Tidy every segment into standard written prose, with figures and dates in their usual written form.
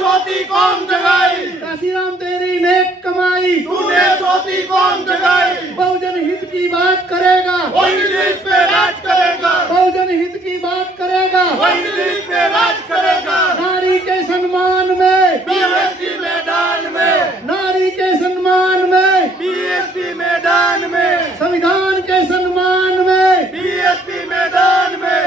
सोती कौन जगाई, काशीराम तेरी नेक कमाई, तूने सोती कौन जगाई, बहुजन हित की बात करेगा, वही देश पे राज करेगा, बहुजन हित की बात करेगा, वही देश पे राज करेगा। नारी के सम्मान में, बीएसपी मैदान में, नारी के सम्मान में, बीएसपी मैदान में, संविधान के सम्मान में, बीएसपी मैदान में,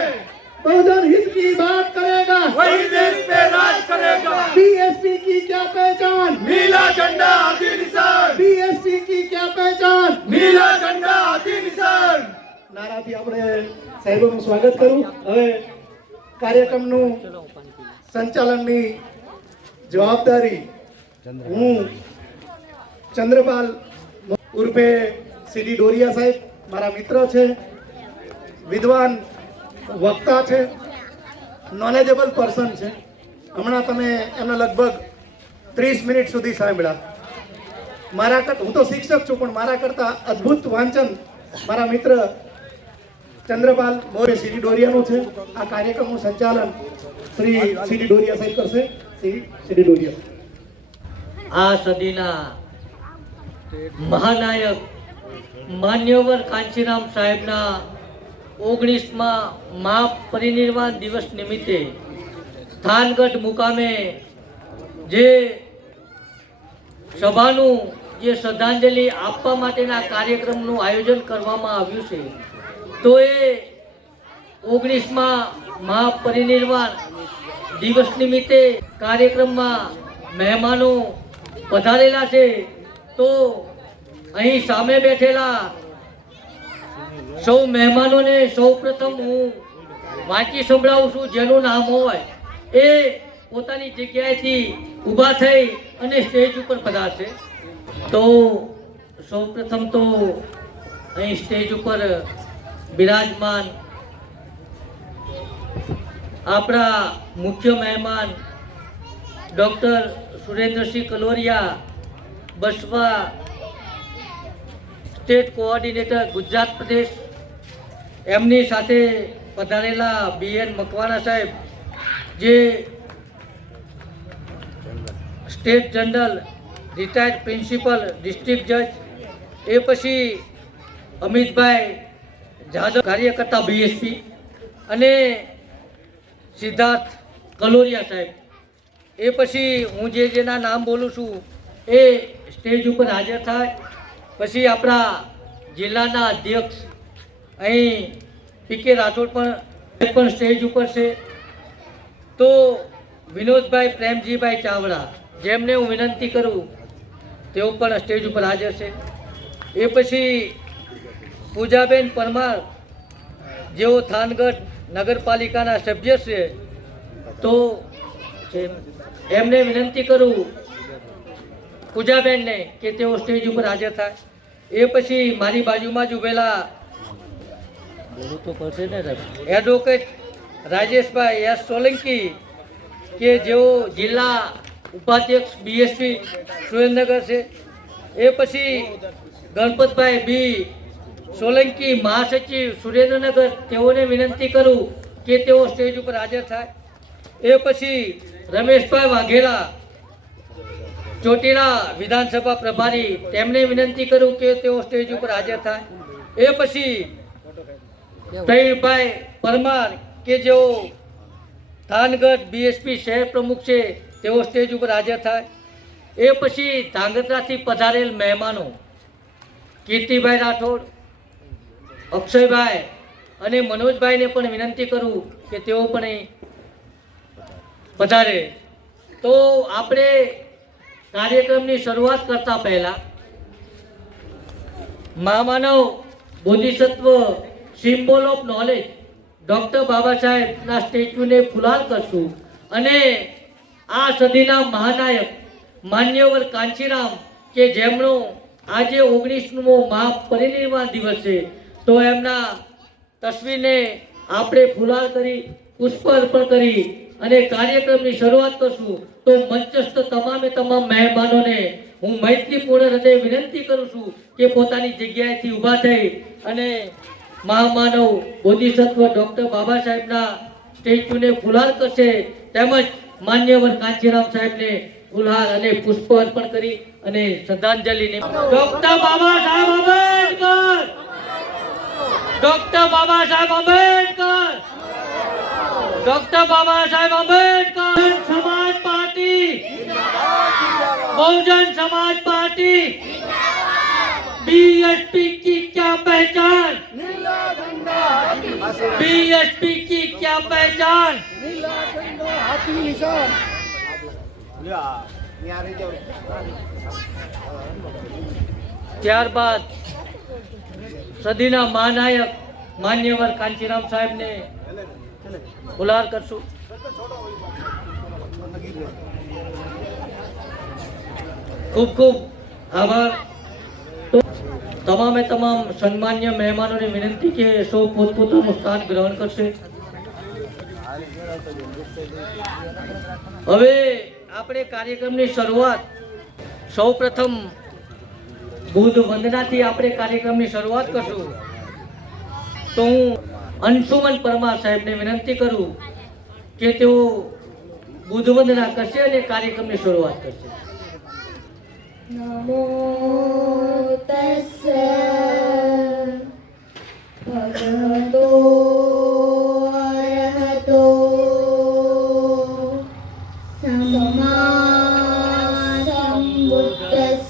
बहुजन हित की बात करेगा, वही देश पे राज करेगा। बीएसपी की क्या पहचान, नीला झंडा हाथी निशान, बीएसपी की क्या पहचान। नीला झंडा हाथी निशान। નારાથી આપણે સાહેબોનું સ્વાગત કરું. હવે કાર્યક્રમનું સંચાલનની જવાબદારી હું ચંદ્રપાલ ઉર્ફે સીડી ડોરિયા સાહેબ, મારા મિત્ર છે, વિદ્વાન વક્તા છે, નોલેજેબલ પર્સન છે. હમણાં તમે એમને લગભગ 30 મિનિટ સુધી સાંભળ્યા. હું તો શિક્ષક છું, પણ મારા કરતા અદ્ભુત વાંચન મારા મિત્ર ચંદ્રપાલ મોરે સીડી ડોરિયાનું છે. આ કાર્યક્રમનું સંચાલન શ્રી સીડી ડોરિયા સાહેબ કરશે. સીડી ડોરિયા. આ સદીના મહાનાયક માન્યવર કાંચીરામ સાહેબના 19મા મહાપરિનિર્વાણ દિવસ નિમિત્તે થાનગઢ મુકામે જે સભાનું જે શ્રદ્ધાંજલિ આપવા માટેના કાર્યક્રમનું આયોજન કરવામાં આવ્યું છે, તો એ 19મા મહાપરિનિર્વાણ દિવસ નિમિત્તે કાર્યક્રમમાં મહેમાનો પધારેલા છે. તો અહીં સામે બેઠેલા સૌ મહેમાનોને સૌ પ્રથમ હું વાંચી સંભળાવું છું, જેનું નામ હોય એ પોતાની જગ્યાએથી ઊભા થઈ અને સ્ટેજ ઉપર પધારશે. તો સૌ પ્રથમ તો અહીં સ્ટેજ ઉપર બિરાજમાન આપણા મુખ્ય મહેમાન doctor Surendrasinh Kaloriya, Basapa state coordinator Gujarat પ્રદેશ, એમની સાથે પધારેલા BN મકવાણા સાહેબ, જે state general retired principal district જજ, એ પછી અમિતભાઈ જાદવ કાર્યકર્તા BSP, અને સિદ્ધાર્થ કલોરિયા સાહેબ. એ પછી હું જેના નામ બોલું છું એ સ્ટેજ ઉપર હાજર થાય. પછી આપણા જિલ્લાના અધ્યક્ષ અહીં PK રાઠોડ પણ સ્ટેજ ઉપર છે. તો વિનોદભાઈ પ્રેમજીભાઈ ચાવડા, જેમને હું વિનંતી કરું તેઓ પણ સ્ટેજ ઉપર હાજર છે. એ પછી પૂજાબેન પરમાર, જેઓ થાનગઢ નગરપાલિકાના સભ્ય છે, તો એમને વિનંતી કરું પૂજાબેનને કે તેઓ સ્ટેજ ઉપર હાજર થાય. એ પછી મારી બાજુમાં જ ઊભેલા એડવોકેટ રાજેશભાઈ S સોલંકી, કે જેઓ જિલ્લા ઉપાધ્યક્ષ BSP સુરેન્દ્રનગર છે. એ પછી ગણપતભાઈ B સોલંકી, મહાસચિવ સુરેન્દ્રનગર, તેઓને વિનંતી કરું કે તેઓ સ્ટેજ ઉપર હાજર થાય. એ પછી રમેશભાઈ વાઘેલા, ચોટીલા વિધાનસભા પ્રભારી, તેમને વિનંતી કરું કે તેઓ સ્ટેજ ઉપર હાજર થાય. એ પછી પ્રવીણભાઈ પરમાર, કે જેઓ થાનગઢ BSP શહેર પ્રમુખ છે, તેઓ સ્ટેજ ઉપર હાજર થાય. એ પછી ધાંગધ્રાથી પધારેલ મહેમાનો કીર્તિભાઈ રાઠોડ, અક્ષયભાઈ અને મનોજભાઈને પણ વિનંતી કરું કે તેઓ પણ અહીં પધારે. તો આપણે કાર્યક્રમની શરૂઆત કરતા પહેલા મહામાનવ બોધિસત્વ સિમ્બોલ ઓફ નોલેજ ડૉક્ટર બાબા સાહેબના સ્ટેચ્યુને ફુલાર કરશું. અને આ સદીના મહાનાયક માન્યવર કાંચીરામ, કે જેમનો આજે 19મો મહાપરિનિર્વાણ દિવસ છે, તો એમના તસવીરને આપણે ફુલાર કરી પુષ્પ અર્પણ કરી અને કાર્યક્રમની શરૂઆત કરશું. તો મંચસ્થ તમામે તમામ મહેમાનોને હું મૈત્રીપૂર્ણ હૃદય વિનંતી કરું છું કે પોતાની જગ્યાએથી ઊભા થઈ અને મહામાનવ બોધિસત્વ ડૉક્ટર બાબા સાહેબના સ્ટેચ્યુને ફુલાર કરશે, તેમજ માન્યવર કાંચીરામ સાહેબને ગુલહાર અને પુષ્પ અર્પણ કરી અને શ્રદ્ધાંજલિ doctor Baba Saheb Ambedkar, doctor Baba Saheb Ambedkar, doctor Baba Saheb Ambedkar. સમાજ party, Bahujan Samaj party, BSP की क्या पहचान, बीएसपी की क्या पहचान। ત્યારબાદ સદીના મહાનાયક માન્યવર કાંચીરામ સાહેબને ગુલાર કરશું। ખૂબ ખૂબ આભાર। તો તમામે તમામ સન્માન્ય મહેમાનોને વિનંતી કે સૌ પોતપોતાનું સ્થાન ગ્રહણ કરશે। હવે આપણે કાર્યક્રમની શરૂઆત સૌપ્રથમ બુદ્ધ વંદનાથી આપણે કાર્યક્રમની શરૂઆત કરશું। તો હું અંશુમન પરમાર સાહેબને વિનંતી કરું કે તેઓ બુદ્ધ વંદના કરશે અને કાર્યક્રમની શરૂઆત કરશે। નમો તસ્સૈ ભગવતો અરહતો સમ્મા સંબુદ્ધસ્સૈ।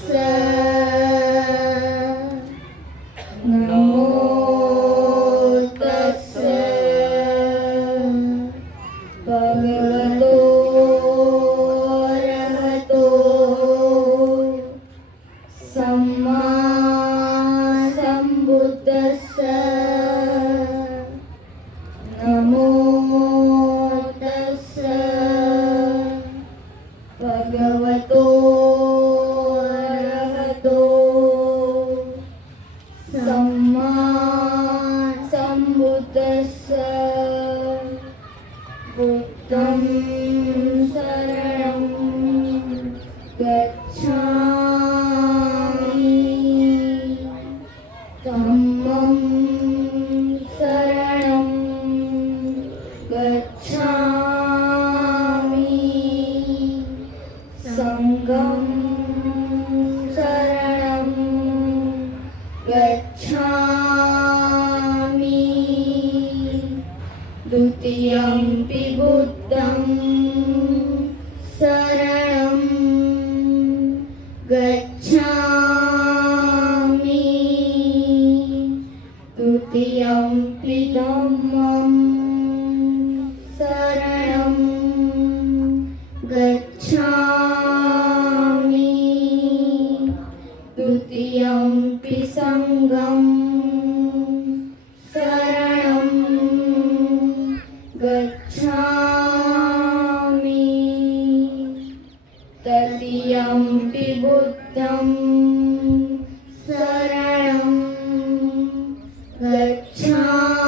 નમો તસ્સૈ ભગવતો અરહતો सम्मा सम्बुद्धस्स। नमो तस्स भगवतो अरहतो सम्मा सम्बुद्धस्स। बुद्धं शरणं गच्छामि, धम्मं शरणं गच्छामि, संघं शरणं गच्छामि, द्वितीयंपि बुद्धं शरणं गच्छामि, तृतीयंपि धम्मं शरणं गच्छामि, तृतीयंपि संघं शरणं गच्छामि, तृतीयंपि बुद्धं शरणं गच्छामि,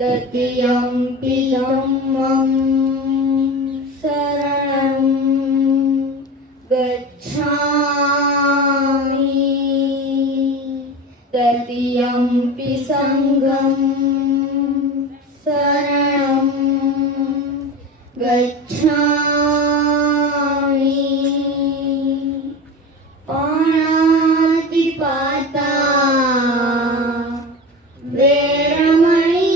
तृतीयंपि धम्मं शरणं गच्छामि, तृतीयंपि संघं शरणं गच्छामि। पाणातिपाता वेरमणि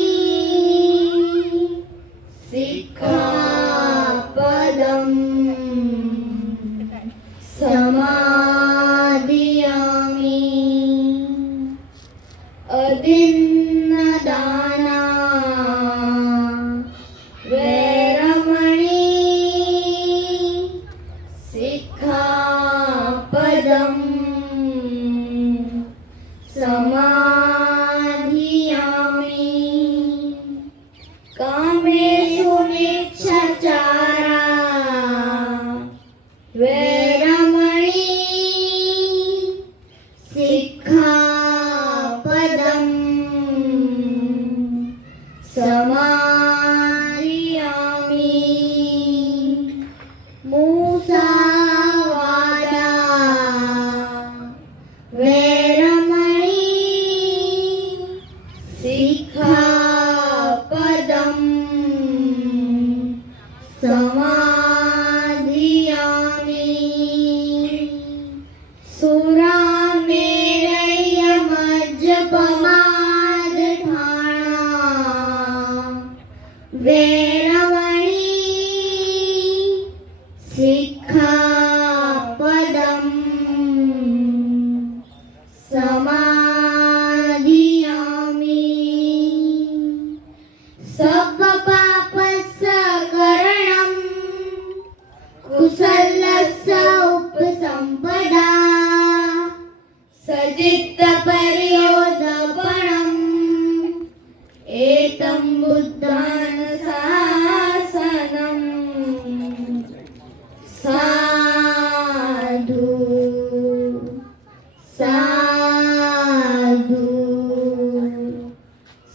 सिक्खापदं समादियामि, अदिन्नदाना वेरमणि सिक्खापदं समाधियामि, कामेषु मिच्छाचारा વેરમણી સિક્ખાપદં સમાદિયામિ સબ્બપાપસ્સકરણં કુશલસ્સ ઉપસંપદા સજિત્તપર્યોદપણં એतं બુદ્ધાનુશાસનં સાધુ સાધુ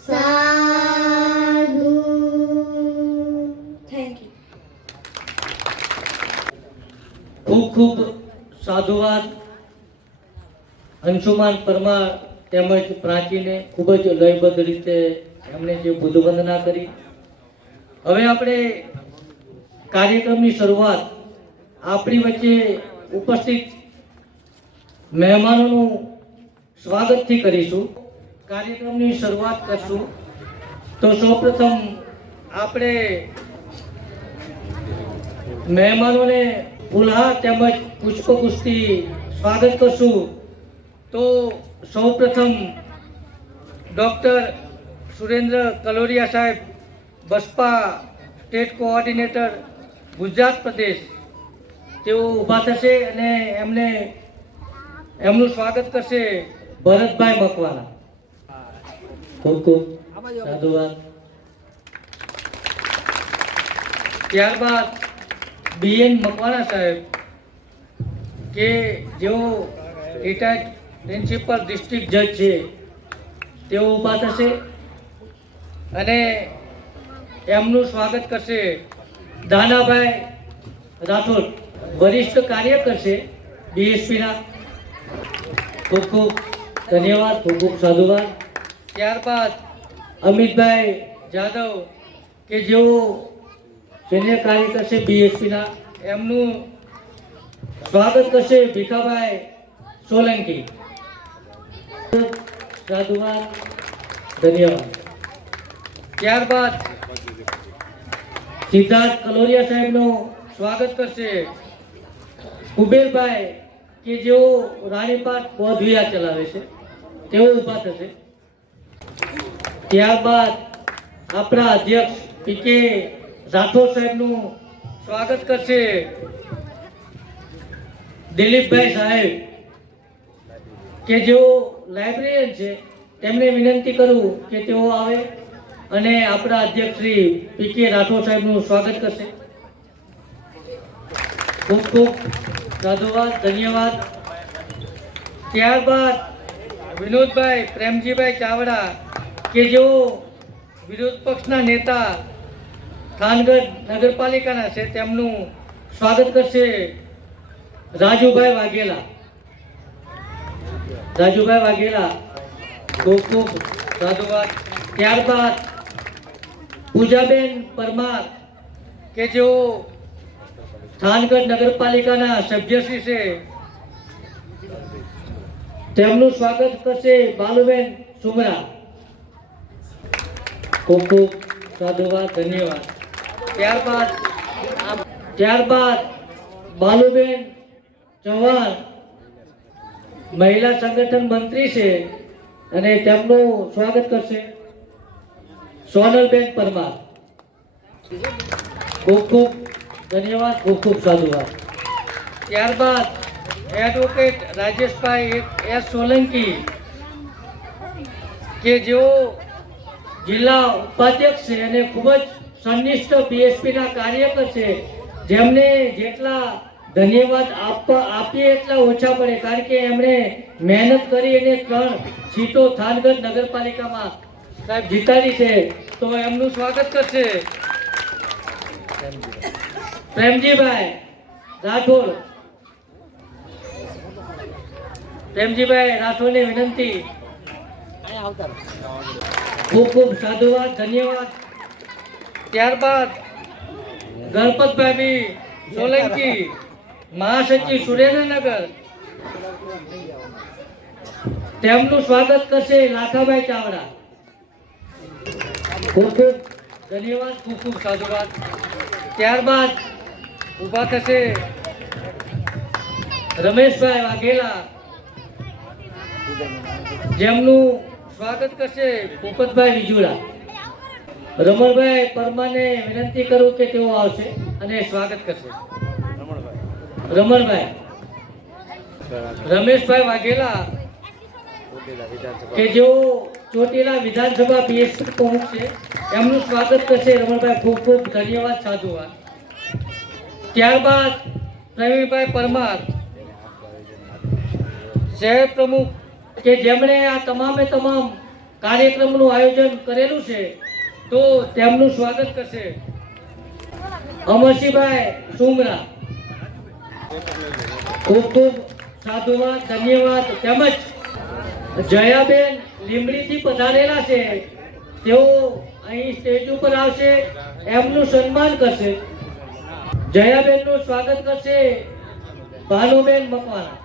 સાધુ. Thank you. ખૂબ ખૂબ સાધુવાદ અંશુમાન પરમાર તેમજ પ્રાચીને ખૂબ જ લયબદ્ધ રીતે એમણે જે બુદ્ધ વંદના કરી. હવે આપણે કાર્યક્રમની શરૂઆત આપણી વચ્ચે ઉપસ્થિત મહેમાનોનું સ્વાગતથી કરીશું. કાર્યક્રમની શરૂઆત કરશું તો સૌપ્રથમ આપણે મહેમાનોને ફૂલહાર તેમજ પુષ્પગુચ્છથી સ્વાગત કરશું. તો સૌપ્રથમ ડૉક્ટર સુરેન્દ્ર કલોરિયા સાહેબ, બસપા સ્ટેટ કોઓર્ડિનેટર ગુજરાત પ્રદેશ, તેઓ ઊભા થશે અને એમનું સ્વાગત કરશે ભરતભાઈ મકવાણા. ખૂબ ખૂબ સાધુવાદ. ત્યારબાદ BN મકવાણા સાહેબ કે જેઓ રિટાયર્ડ પ્રિન્સિપલ ડિસ્ટ્રિક્ટ જજ છે, તેઓ ઊભા થશે અને એમનું સ્વાગત કરશે દાનાભાઈ રાઠોડ, વરિષ્ઠ કાર્યકર છે BSPના. ખૂબ ખૂબ ધન્યવાદ, ખૂબ ખૂબ સાધુવાદ. ત્યારબાદ અમિતભાઈ જાદવ કે જેઓ સિનિયર કાર્યકર છે BSPના, એમનું સ્વાગત કરશે ભીખાભાઈ સોલંકી. સાધુવાદ, ધન્યવાદ. ત્યારબાદ સિદ્ધાર્થ કલોરિયા સાહેબનું સ્વાગત કરશે કુબેરભાઈ કે જેઓ રાણીપાટ બોધવિહાર ચલાવે છે, તેઓ ઊભા થશે. ત્યારબાદ આપણા અધ્યક્ષ PK રાઠોડ સાહેબનું સ્વાગત કરશે દિલીપભાઈ સાહેબ કે જેઓ લાઇબ્રેરિયન છે. તેમને વિનંતી કરું કે તેઓ આવે અને આપણા અધ્યક્ષ શ્રી PK રાઠોડ સાહેબનું સ્વાગત કરશે. ખૂબ ખૂબ સાધુવાદ, ધન્યવાદ. ત્યારબાદ વિનોદભાઈ પ્રેમજીભાઈ ચાવડા કે જેઓ વિરોધ પક્ષના નેતા થાનગઢ નગરપાલિકાના છે, તેમનું સ્વાગત કરશે રાજુભાઈ વાઘેલા. રાજુભાઈ વાઘેલા, ખૂબ ખૂબ સાધુવાદ. ત્યારબાદ પૂજાબેન પરમાર કે જેઓ થાનગઢ નગરપાલિકાના સભ્યશ્રી છે, તેમનું સ્વાગત કરશે બાલુબેન સુમરા. ખૂબ ખૂબ સાધુવાદ, ધન્યવાદ. ત્યારબાદ બાલુબેન ચૌહાણ મહિલા સંગઠન મંત્રી છે અને તેમનું સ્વાગત કરશે સોનલબેન પરમાર. ખૂબ ખૂબ ધન્યવાદ, ખૂબ ખૂબ સાધુવાદ. ત્યારબાદ એડવોકેટ રાજેશભાઈ S સોલંકી કે જેઓ જિલ્લા ઉપાધ્યક્ષ છે અને ખૂબ જ સંનિષ્ઠ BSPના કાર્યકર છે, જેમને જેટલા ધન્યવાદ આપીએ એટલા ઓછા પડે, કારણ કે એમણે મહેનત કરી અને 3 સીટો થાનગઢ નગરપાલિકામાં સાહેબ જીતાડી છે. તો એમનું સ્વાગત કરશે પ્રેમજીભાઈ રાઠોડ. પ્રેમજીભાઈ રાઠોડને વિનંતી. ખૂબ ખૂબ સાધુવાદ, ધન્યવાદ. ત્યારબાદ ગણપતભાઈ સોલંકી, મહાસચિવ સુરેન્દ્રનગર, તેમનું સ્વાગત કરશે લાખાભાઈ ચાવડા. ખૂબ ખૂબ ધન્યવાદ, ખૂબ ખૂબ સાધુવાદ. ત્યારબાદ ઊભા થશે રમેશભાઈ વાઘેલા, જેમનું સ્વાગત કરશે પોપટભાઈ વિજુડા. રમણભાઈ પરમાને વિનંતી કરું કે તેઓ આવશે અને સ્વાગત કરશે. રમણભાઈ, રમેશભાઈ વાઘેલા કે જેઓ ચોટીલા વિધાનસભા પીએસસી પ્રમુખ છે, એમનું સ્વાગત કરશે રમણભાઈ. ખૂબ ખૂબ ધન્યવાદ, સાધુવાદ. ત્યારબાદ પ્રવીણભાઈ પરમાર, શહેર પ્રમુખ કે જેમણે આ તમામે તમામ કાર્યક્રમનું આયોજન કરેલું છે, તો તેમનું સ્વાગત કરશે અમરસિંહભાઈ સુમરા. ખૂબ ખૂબ સાધુવાદ, ધન્યવાદ. તેમજ જયાબેન લીંબડીથી પધારેલા છે, તેઓ અહીં સ્ટેજ ઉપર આવશે, એમનું સન્માન કરશે. જયાબેનનું સ્વાગત કરશે ભાનુબેન મકવાણા.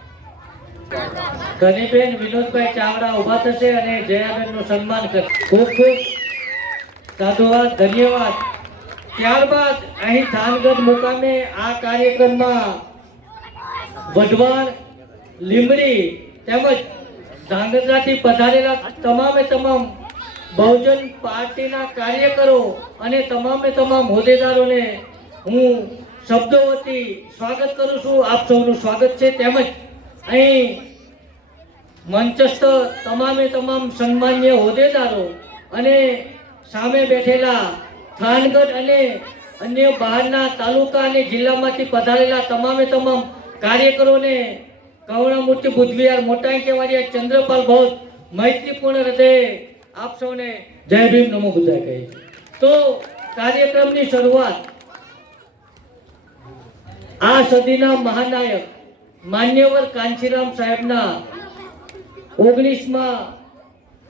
ધનીબેન વિનોદભાઈ ચાવડા ઊભા થશે અને જયાબેનનું સન્માન કરશે. ખૂબ ખૂબ સાધુવાદ, ધન્યવાદ. ત્યારબાદ અહીં થાનગઢ મુકામે આ કાર્યક્રમમાં વઢવાણ, લીંબડી તેમજ ધાંગધ્રાથી પધારેલા તમામે તમામ બહુજન પાર્ટીના કાર્યકરો અને તમામે તમામ હોદ્દેદારોને હું શબ્દો વતી સ્વાગત કરું છું. આપ સૌનું સ્વાગત છે. તેમજ અહીં મંચસ્થ તમામે તમામ સન્માન્ય હોદ્દેદારો અને સામે બેઠેલા થાનગઢ અને અન્ય બહારના તાલુકા અને જિલ્લામાંથી પધારેલા તમામે તમામ કાર્યકરોને કરુણામૂર્તિ બુદ્ધવિહાર મોટાઈ કેવાડિયા ચંદ્રપાલ બહુત મૈત્રીપૂર્ણ હૃદય આપ સૌને જય ભીમ નમો બુદ્ધાય કહે. તો કાર્યક્રમની શરૂઆત આ સદીના મહાનાયક માન્યવર કાંચીરામ સાહેબના 19મા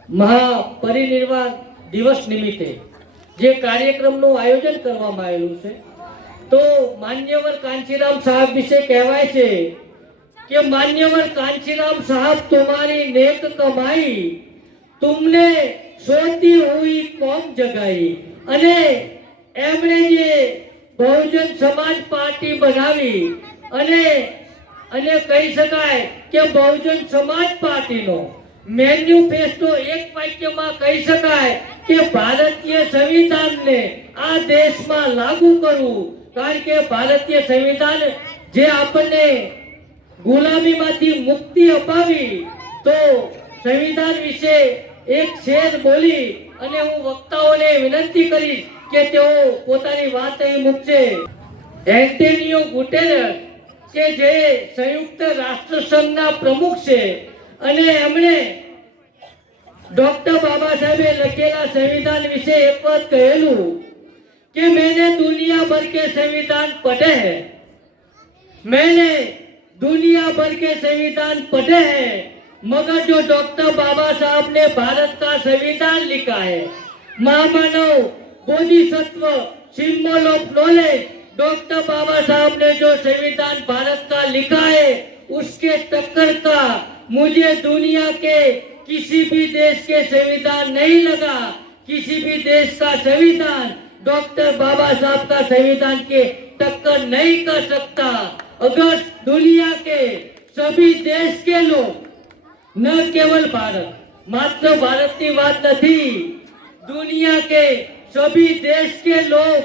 મહાપરિનિર્વાણ દિવસ નિમિત્તે જે કાર્યક્રમનું આયોજન કરવામાં આવેલું છે, તો માન્યવર કાંચીરામ સાહેબ વિશે કહેવાય છે कि मान्यवर कांचीराम साहब तुम्हारी नेक कमाई तुमने सोती हुई कौम जगाई. અને એમણે જે બહુજન સમાજ પાર્ટી બનાવી અને કહી શકાય કે બહુજન સમાજ પાર્ટીનો મેન્યુફેસ્ટો એક વાક્યમાં કહી શકાય કે ભારતીય સંવિધાનને આ દેશમાં લાગુ કરવું. કારણ કે ભારતીય સંવિધાન જે આપણને ગુલામીમાંથી મુક્તિ અપાવી, તો સંવિધાન વિશે એક શેર બોલી અને હું વક્તાઓને વિનંતી કરીશ કે તેઓ પોતાની વાત અહીં મૂકશે. એન્ટોનિયો ગુટેરસ કે જે સંયુક્ત રાષ્ટ્ર સંઘના પ્રમુખ છે અને એમણે ડોક્ટર બાબા સાહેબે લખેલા સંવિધાન વિશે એક વાત કહેલું કે मैंने दुनिया भर के संविधान पढ़े हैं, मैंने दुनिया भर के संविधान पढ़े हैं, मगर जो डॉक्टर बाबा साहब ने भारत का संविधान लिखा है, महामानव बोधिसत्व symbol of knowledge doctor Babasaheb ने जो संविधान भारत का लिखा है, उसके टक्कर का मुझे दुनिया के किसी भी देश के संविधान नहीं लगा. किसी भी देश का संविधान डॉक्टर बाबा साहब का संविधान के टक्कर नहीं कर सकता. अगर दुनिया के सभी देश के लोग, न केवल भारत, मात्र भारत की बात नहीं, दुनिया के सभी देश के लोग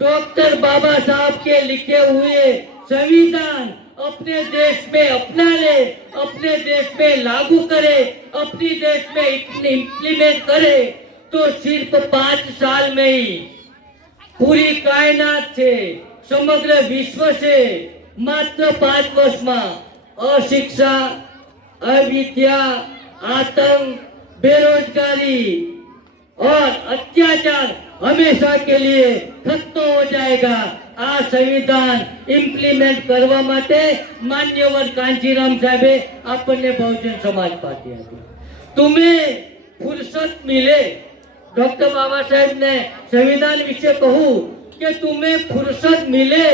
डॉक्टर बाबा साहब के लिखे हुए संविधान अपने देश में अपना ले, अपने देश में लागू करे, अपने देश में इम्प्लीमेंट करे, तो सिर्फ 5 साल में ही पूरी कायनात से, समग्र विश्व से मात्र 5 वर्ष में अशिक्षा, अविद्या, आतंक, बेरोजगारी और अत्याचार हमेशा के लिए खत्म हो जाएगा. આ સંવિધાન ઇમ્પ્લિમેન્ટ કરવા માટે માન્યવર કાંચીરામ સાહેબે આપણને બહુજન સમાજ પાર્ટી આપી. तुम्हें फुर्सत मिले, डॉक्टर बाबा साहेब ने संविधान विषय कहूं कि तुम्हें फुर्सत मिले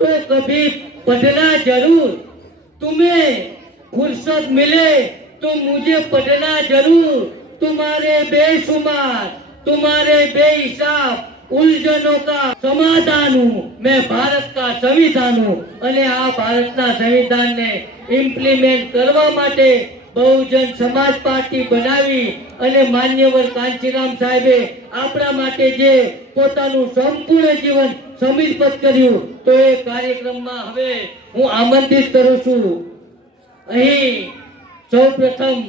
तो कभी पढ़ना जरूर. तुम्हें फुर्सत मिले तो मुझे पढ़ना जरूर. तुम्हारे बेशुमार तुम्हारे बेहिसाब उलझनों का समाधान हूँ मैं भारत का संविधान हूँ અને આ ભારતના સંવિધાનને ઇમ્પ્લિમેન્ટ કરવા માટે બહુજન સમાજ પાર્ટી બનાવી અને માન્યવર કાંચીરામ સાહેબે આપણા માટે જે પોતાનું સંપૂર્ણ જીવન સમર્પિત કર્યું તો એ કાર્યક્રમમાં હવે હું આમંત્રિત કરું છું અહીં સૌપ્રથમ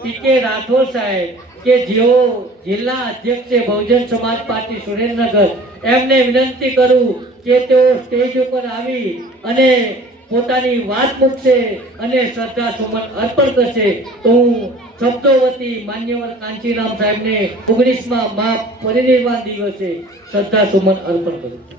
પીકે રાઠોડ સાહેબ કે જેઓ જિલ્લા અધ્યક્ષ છે બહુજન સમાજ પાર્ટી સુરેન્દ્રનગર એમને વિનંતી કરું કે તેઓ સ્ટેજ ઉપર આવી અને પોતાની વાત મૂકશે અને શ્રદ્ધા સુમન અર્પણ કરશે તો હું શબ્દો વતી માન્યવર કાંચીરામ સાહેબને 19મા મહા પરિનિર્વાણ દિવસે શ્રદ્ધા સુમન અર્પણ કરું.